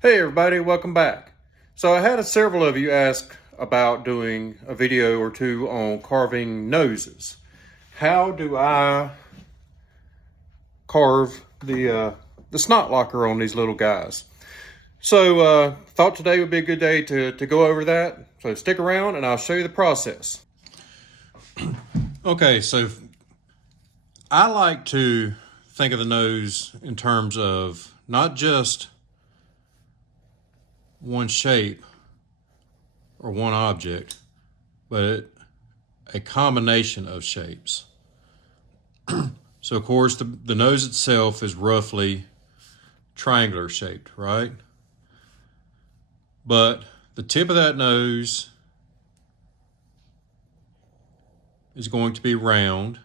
Hey everybody, welcome back. So I had several of you ask about doing a video or two on carving noses. How do I carve the snot locker on these little guys? So thought today would be a good day to go over that. So stick around and I'll show you the process. Okay, so I like to think of the nose in terms of not just one shape or one object, but a combination of shapes. So of course the nose itself is roughly triangular shaped, right? But the tip of that nose is going to be round.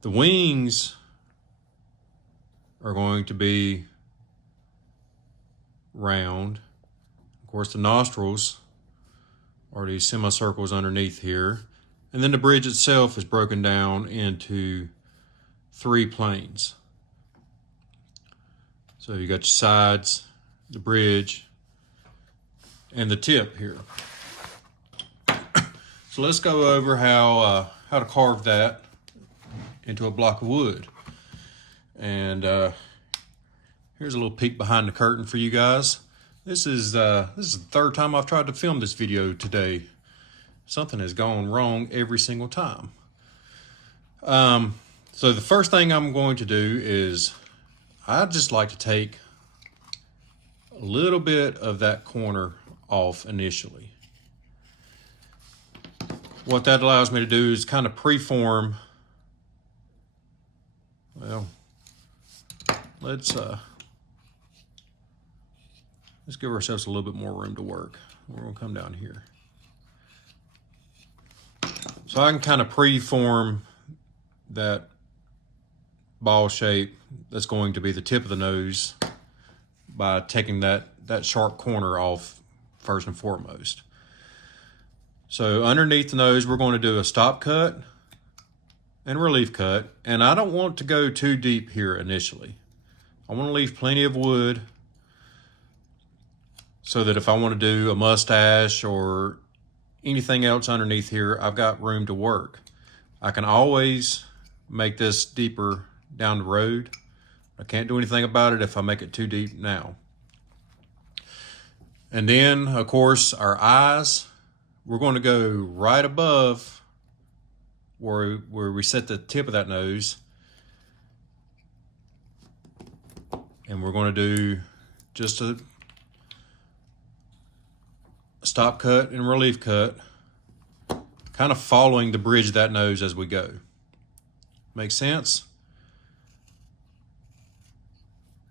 The wings are going to be round. Of course, the nostrils are these semicircles underneath here. And then the bridge itself is broken down into 3 planes. So you got your sides, the bridge, and the tip here. So let's go over how to carve that into a block of wood. And here's a little peek behind the curtain for you guys. This is the third time I've tried to film this video today. Something has gone wrong every single time. So the first thing I'm going to do is I just like to take a little bit of that corner off initially. What that allows me to do is kind of preform. Well, let's give ourselves a little bit more room to work. We're gonna come down here. So I can kind of preform that ball shape that's going to be the tip of the nose by taking that sharp corner off first and foremost. So underneath the nose, we're going to do a stop cut and relief cut. And I don't want to go too deep here initially. I want to leave plenty of wood so that if I want to do a mustache or anything else underneath here, I've got room to work. I can always make this deeper down the road. I can't do anything about it if I make it too deep now. And then, of course, our eyes, we're going to go right above where we set the tip of that nose. And we're going to do just a stop cut and relief cut, kind of following the bridge of that nose as we go. Make sense?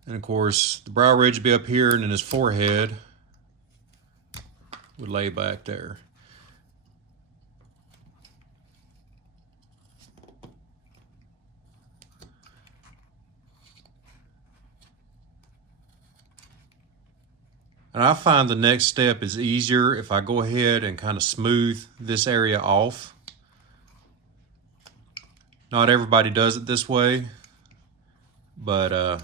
And of course, the brow ridge would be up here, and then his forehead would lay back there. And I find the next step is easier if I go ahead and kind of smooth this area off. Not everybody does it this way, but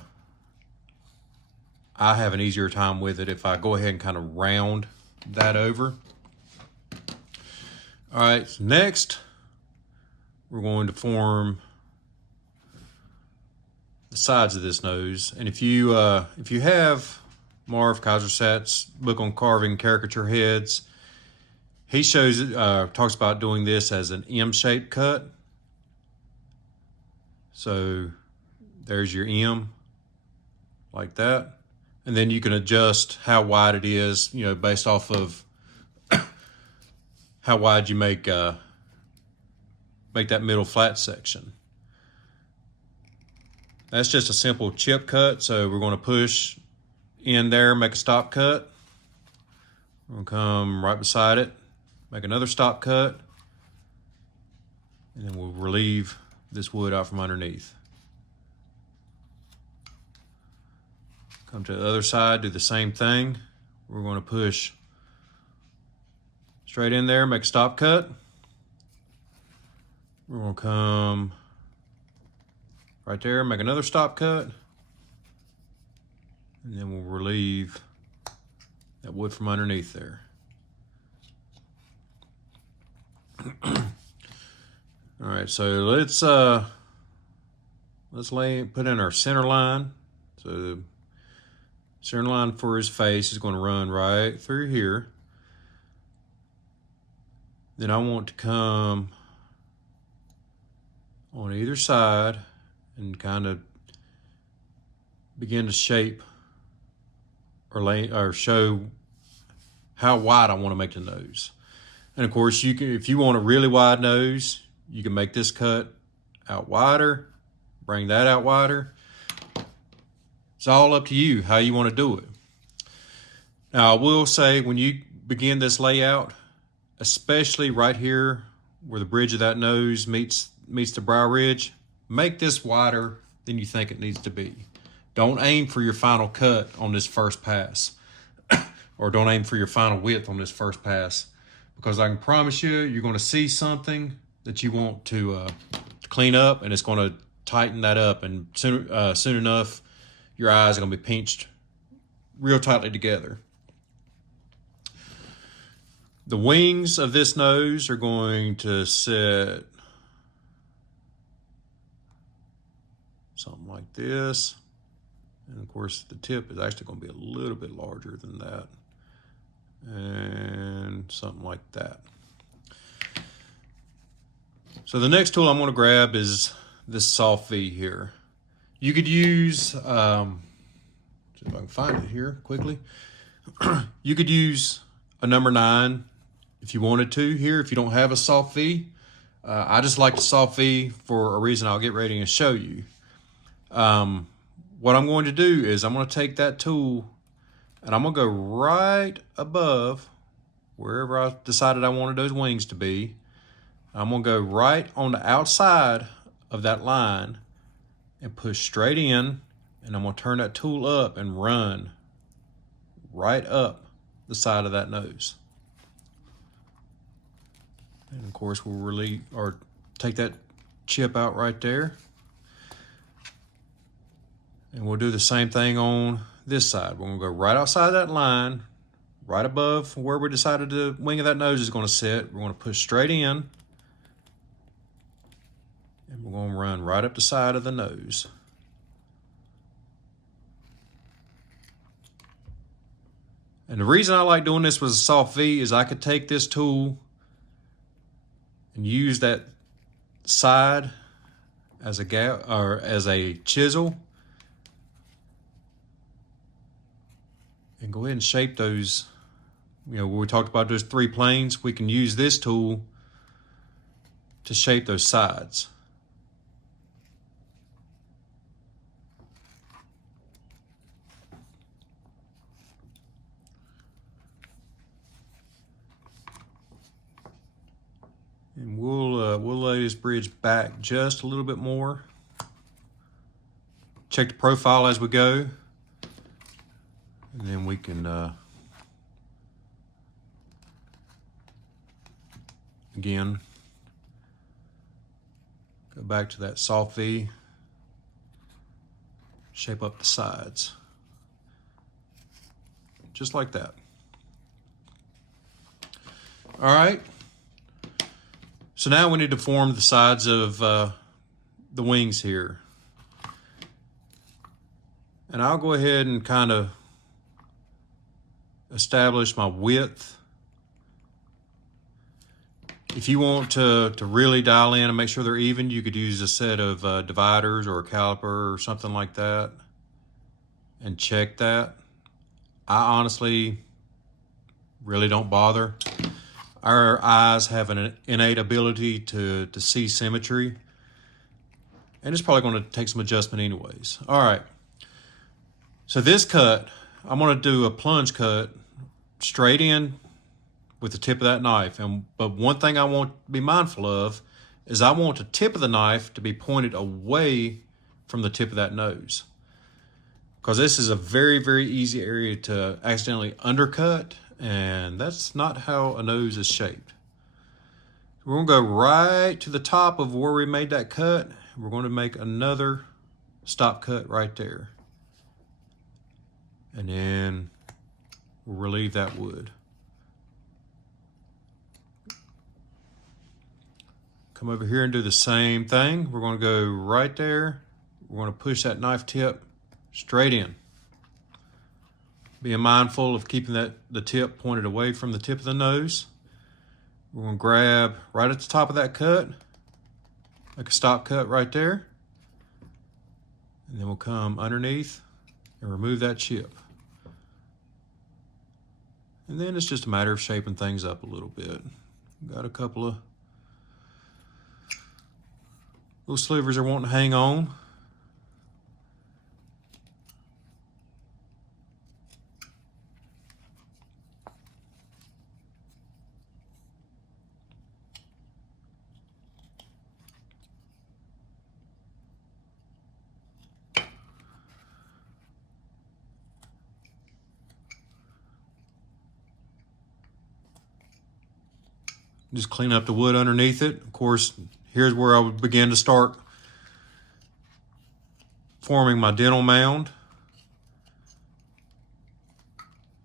I have an easier time with it if I go ahead and kind of round that over. All right, so next we're going to form the sides of this nose. And if you have Marv Kaisersatt's book on carving caricature heads, he shows it, talks about doing this as an M-shaped cut. So there's your M, like that. And then you can adjust how wide it is, you know, based off of how wide you make that middle flat section. That's just a simple chip cut. So we're going to push in there, make a stop cut. We're going to come right beside it, make another stop cut, and then we'll relieve this wood out from underneath. Come to the other side, do the same thing. We're going to push straight in there, make a stop cut. We're going to come right there, make another stop cut. And then we'll relieve that wood from underneath there. All right, so let's put in our center line. So the center line for his face is going to run right through here. Then I want to come on either side and kind of begin to shape or show how wide I want to make the nose. And of course, you can, if you want a really wide nose, you can make this cut out wider, bring that out wider. It's all up to you how you want to do it. Now, I will say when you begin this layout, especially right here where the bridge of that nose meets the brow ridge, make this wider than you think it needs to be. Don't aim for your final cut on this first pass, or don't aim for your final width on this first pass, because I can promise you, you're going to see something that you want to clean up, and it's going to tighten that up, and soon enough, your eyes are going to be pinched real tightly together. The wings of this nose are going to sit something like this. And of course, the tip is actually going to be a little bit larger than that. And something like that. So the next tool I'm going to grab is this soft V here. You could use, see if I can find it here quickly. You could use a number 9 if you wanted to here, if you don't have a soft V. I just like the soft V for a reason I'll get ready and show you. What I'm going to do is I'm going to take that tool and I'm going to go right above wherever I decided I wanted those wings to be. I'm going to go right on the outside of that line and push straight in, and I'm going to turn that tool up and run right up the side of that nose. And of course we'll relieve or take that chip out right there. And we'll do the same thing on this side. We're going to go right outside that line, right above where we decided the wing of that nose is going to sit. We're going to push straight in. And we're going to run right up the side of the nose. And the reason I like doing this with a soft V is I could take this tool and use that side as a chisel and go ahead and shape those. You know, when we talked about those 3 planes, we can use this tool to shape those sides. And we'll lay this bridge back just a little bit more. Check the profile as we go. And then we can, again, go back to that soft V, shape up the sides, just like that. All right. So now we need to form the sides of the wings here. And I'll go ahead and kind of establish my width. If you want to really dial in and make sure they're even, you could use a set of dividers or a caliper or something like that and check that. I honestly really don't bother. Our eyes have an innate ability to see symmetry, and it's probably going to take some adjustment anyways. All right, so this cut, I'm going to do a plunge cut straight in with the tip of that knife. But one thing I want to be mindful of is I want the tip of the knife to be pointed away from the tip of that nose, because this is a very, very easy area to accidentally undercut, and that's not how a nose is shaped. We're going to go right to the top of where we made that cut. We're going to make another stop cut right there. and then we'll relieve that wood. Come over here and do the same thing. We're going to go right there. We're going to push that knife tip straight in. Being mindful of keeping the tip pointed away from the tip of the nose. We're going to grab right at the top of that cut, like a stop cut right there. And then we'll come underneath and remove that chip. And then it's just a matter of shaping things up a little bit. Got a couple of little slivers are wanting to hang on. Just clean up the wood underneath it. Of course, here's where I would begin to start forming my dental mound.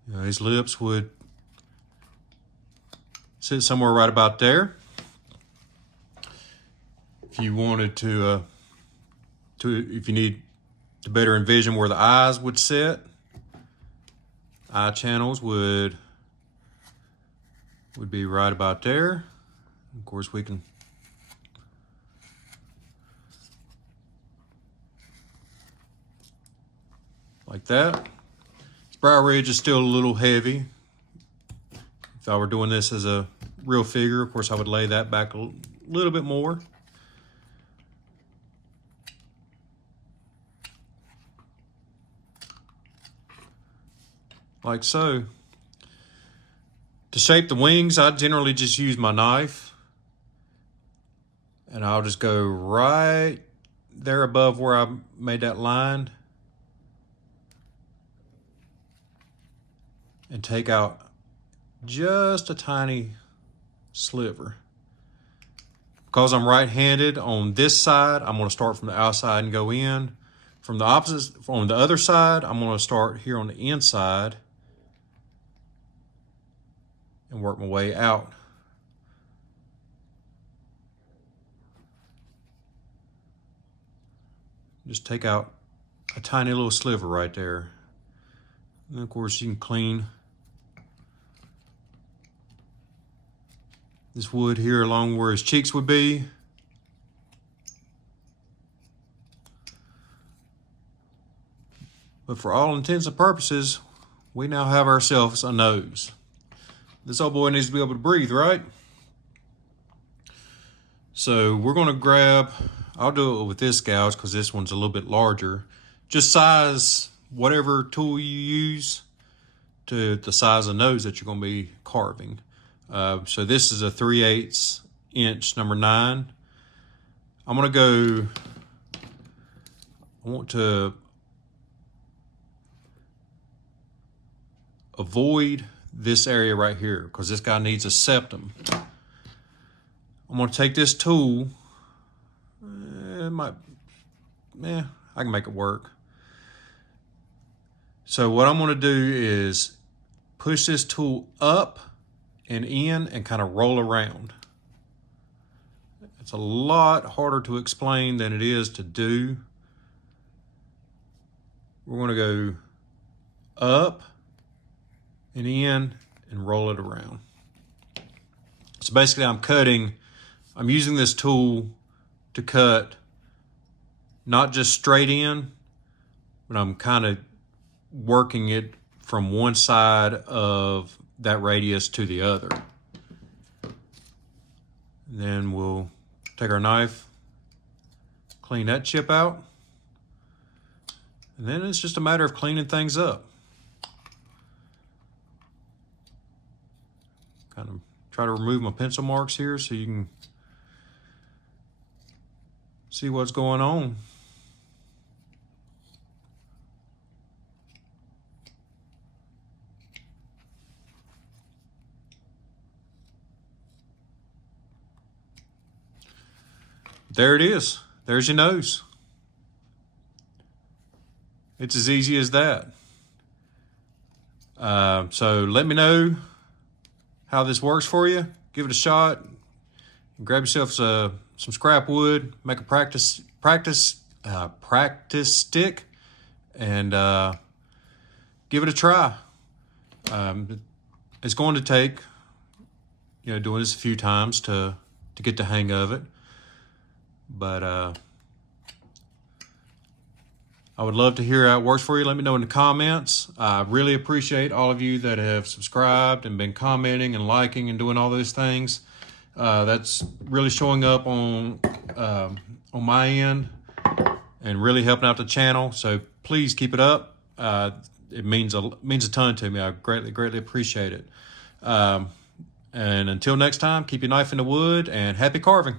You know, his lips would sit somewhere right about there. If you wanted to if you need to better envision where the eyes would sit, eye channels would be right about there. Of course, we can like that. This brow ridge is still a little heavy. If I were doing this as a real figure, of course, I would lay that back a little bit more. Like so. To shape the wings, I generally just use my knife, and I'll just go right there above where I made that line and take out just a tiny sliver. Because I'm right-handed on this side, I'm going to start from the outside and go in. From the opposite, on the other side, I'm going to start here on the inside and work my way out. Just take out a tiny little sliver right there. And of course you can clean this wood here along where his cheeks would be. But for all intents and purposes, we now have ourselves a nose. This old boy needs to be able to breathe, right? So we're going to grab, I'll do it with this gouge because this one's a little bit larger. Just size whatever tool you use to the size of nose that you're going to be carving. So this is a 3/8 inch number 9. I'm going to go, I want to avoid this area right here because this guy needs a septum. I'm going to take this tool. I can make it work. So what I'm going to do is push this tool up and in and kind of roll around. It's a lot harder to explain than it is to do. We're going to go up and in and roll it around. So basically I'm using this tool to cut not just straight in, but I'm kind of working it from one side of that radius to the other. And then we'll take our knife, clean that chip out, and then it's just a matter of cleaning things up. Kind of try to remove my pencil marks here so you can see what's going on. There it is. There's your nose. It's as easy as that. So let me know how this works for you. Give it a shot. Grab yourself some scrap wood. Make a practice stick, and give it a try. It's going to take doing this a few times to get the hang of it, but I would love to hear how it works for you. Let me know in the comments. I really appreciate all of you that have subscribed and been commenting and liking and doing all those things. That's really showing up on my end and really helping out the channel. So please keep it up. It means a ton to me. I greatly appreciate it. And until next time, keep your knife in the wood and happy carving.